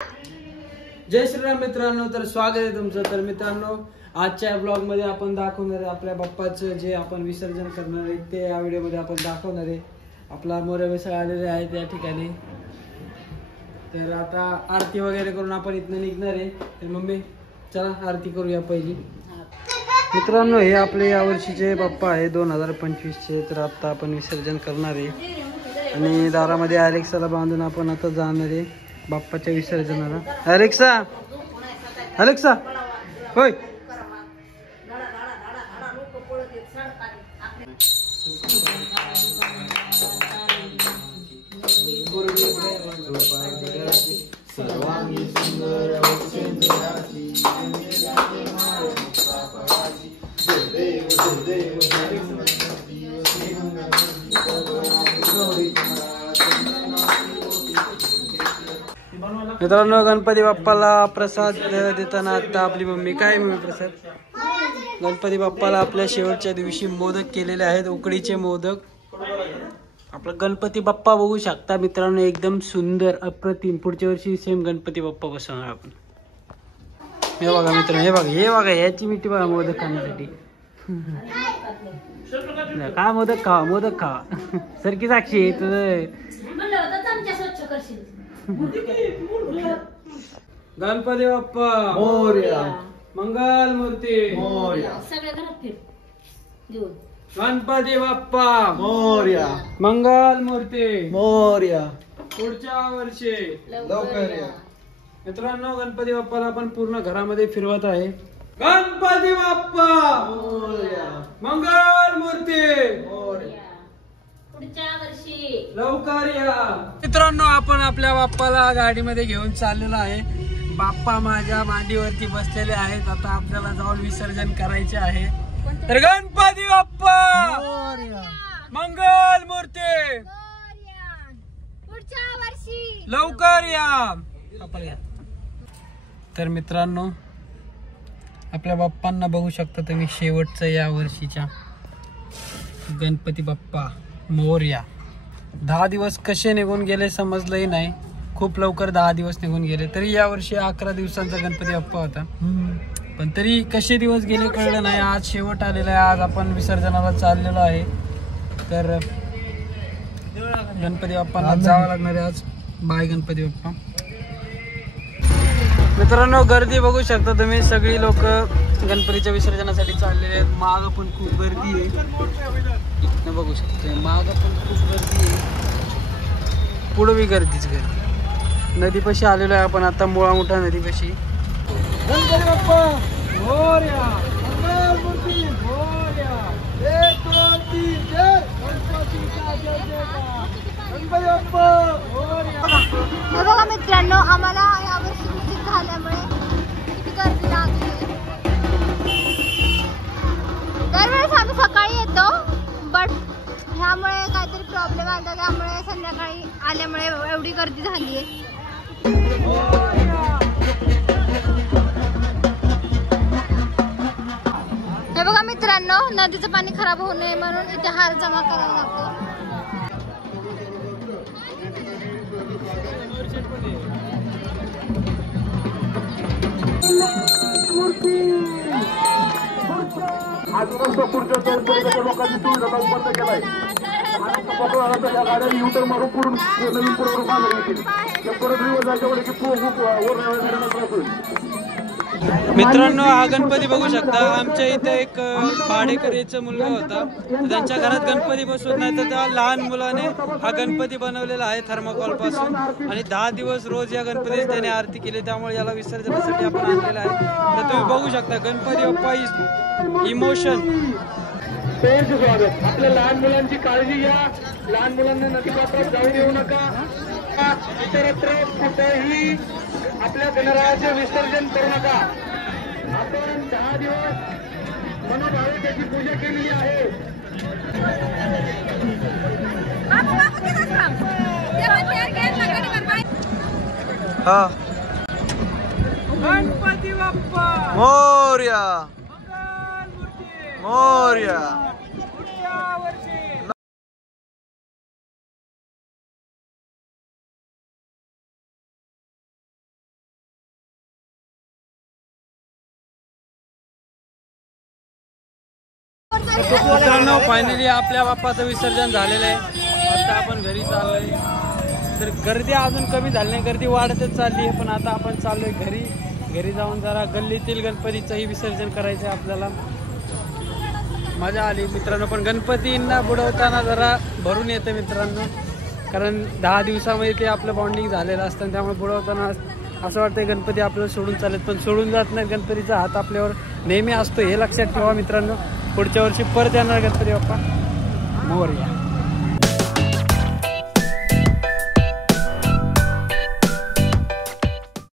जय श्रीराम मित्रांनो, तर स्वागत आहे तुमचं। तर मित्रांनो, आजच्या ब्लॉग मध्ये आपण दाखवणार आहे आपल्या बाप्पाचं जे आपण विसर्जन करणार आहे ते या व्हिडिओ मध्ये आपण दाखवणार आहे। आपला मोरे मिसळ आलेले आहे त्या ठिकाणी। तर आता आरती वगैरे करून आपण इथनं निघणार आहे। तर मम्मी चला आरती करूया पहिली। मित्रांनो, हे आपले यावर्षीचे बाप्पा आहे 2025 चे। तर आता आपण विसर्जन करणार आहे आणि दारामध्ये अलेक्साला बांधून आपण आता जाणार आहे बाप्पाच्या विसर्जनाला। अलेक्सा, अलेक्सा होय। मित्रांनो, गणपती बाप्पाला प्रसाद देताना आता आपली मम्मी काय मम्मी प्रसाद गणपती बाप्पाला आपल्या शेवटच्या दिवशी मोदक केलेले आहेत, उकडीचे मोदक। आपला गणपती बाप्पा बघू शकता मित्रांनो, एकदम सुंदर अप्रतिम। पुढच्या वर्षी सेम गणपती बाप्पा बसवणार आपण। हे बघा मित्रांनो, हे बघा याची मिठी बघा मोदक खाण्यासाठी। काय मोदक खावा, मोदक खावा। सरकी साक्षी गणपती बाप्पा मोरया, मंगल मूर्ती मोरया, गणपती बाप्पा मोरया, मंगल मूर्ती मोरया, पुढच्या वर्षी लवकर या। मित्रांनो, गणपती बाप्पाला आपण पूर्ण घरामध्ये फिरवत आहे। गणपती बाप्पा मोरया, मंगल मूर्ती मोरया, पुढच्या वर्षी लवकर या। मित्रांनो, आपण आपल्या बाप्पाला गाडीमध्ये घेऊन चाललेलो आहे। बाप्पा माझ्या मांडीवरती बसलेले आहेत। आता आपल्याला जाऊन विसर्जन करायचे आहे। तर गणपती बाप्पा मोरया, मंगल मूर्ती मोरया, पुढच्या वर्षी लवकर या। तर मित्रांनो, आपल्या बाप्पांना बघू शकता तुम्ही, शेवटचं या वर्षीच्या गणपती बाप्पा मोरया। 10 दिवस कसे निघून गेले समजलंही नाही, खूप लवकर 10 दिवस निघून गेले। तरी या वर्षी 11 दिवसांचा गणपती बाप्पा होता, पण तरी कसे दिवस गेले कळलं नाही। आज शेवट आलेला आहे, आज आपण विसर्जनाला चाललेलो आहे। तर गणपती बाप्पांना जावं लागणार आहे आज। बाय गणपती बाप्पा। मित्रांनो, गर्दी बघू शकता तुम्ही, सगळी लोक गणपतीच्या विसर्जनासाठी चाललेले आहेत। माग पण खूप गर्दी आहे, इथनं बघू शकतो माग पण खूप गर्दी आहे, पुढे बी गर्दीच गर्दी। नदीपाशी आलेलो आहे आपण आता, मुळा मोठा नदीपाशी। गणपती बाप्पा मोरया, मंगल मूर्ती मोरया, 1 2 3 जय गणपतीचा जय जयकार, गणपती बाप्पा मोरया। हे बघा मित्रांनो, आम्हाला यावर्षी उशीर झाल्यामुळे किती गर्दी लागली। दरवेळेस आम्ही सकाळी येतो, बट ह्यामुळे काहीतरी प्रॉब्लेम आला, त्यामुळे संध्याकाळी आल्यामुळे एवढी गर्दी झाली आहे। हे बघा मित्रांनो, नदीचं पाणी खराब होऊ नये म्हणून इथे हार जमा करायला लागतो। लोकांची सुविधा बंद केलाय, गाड्या युटर मारून पुढून नवीन पुढे मित्रांनो, हा गणपती बघू शकता। आमच्या इथे एक भाडेकरीचा मुलगा होता, तर त्यांच्या घरात गणपती बसवत नाही, तर त्या लहान मुलाने हा गणपती बनवलेला आहे थर्माकोल पासून। आणि 10 दिवस रोज या गणपतीची त्याने आरती केली, त्यामुळे याला विसर्जनासाठी आपण आणलेला आहे। तर तुम्ही बघू शकता, गणपती बाप्पा इज इमोशन। स्वागत। आपल्या लहान मुलांची काळजी घ्या, लहान मुलांना नदीपात्रात जाऊ देऊ नका। इतरत्र कुठेही आपल्या गणरायाचे विसर्जन करू नका। आपण 10 दिवस मनोभावे त्याची पूजा केलेली आहे। गणपती बाप्पा मोरया, मोरया। मित्रांनो फायनली आपल्या बाप्पाचं विसर्जन झालेलं आहे. आता आपण घरी चाललोय. तर गर्दी अजून कमी झाली नाही, गर्दी वाढतच चालली आहे. पण आता आपण चाललोय घरी. घरी जाऊन जरा गल्लीतील गणपतीचंही विसर्जन करायचं आहे आपल्याला. मजा आली मित्रांनो. पण गणपतींना बुडवताना जरा भरून येतं मित्रांनो, कारण 10 दिवसामध्ये ते आपलं बॉन्डिंग झालेलं असतं. त्यामुळे बुडवताना असं वाटतं गणपती आपल्याला सोडून चालेल, पण सोडून जात नाही. गणपतीचा हात आपल्यावर नेहमी असतो, हे लक्षात ठेवा मित्रांनो. पुढच्या वर्षी परत येणार गणपती बाप्पा मोरया.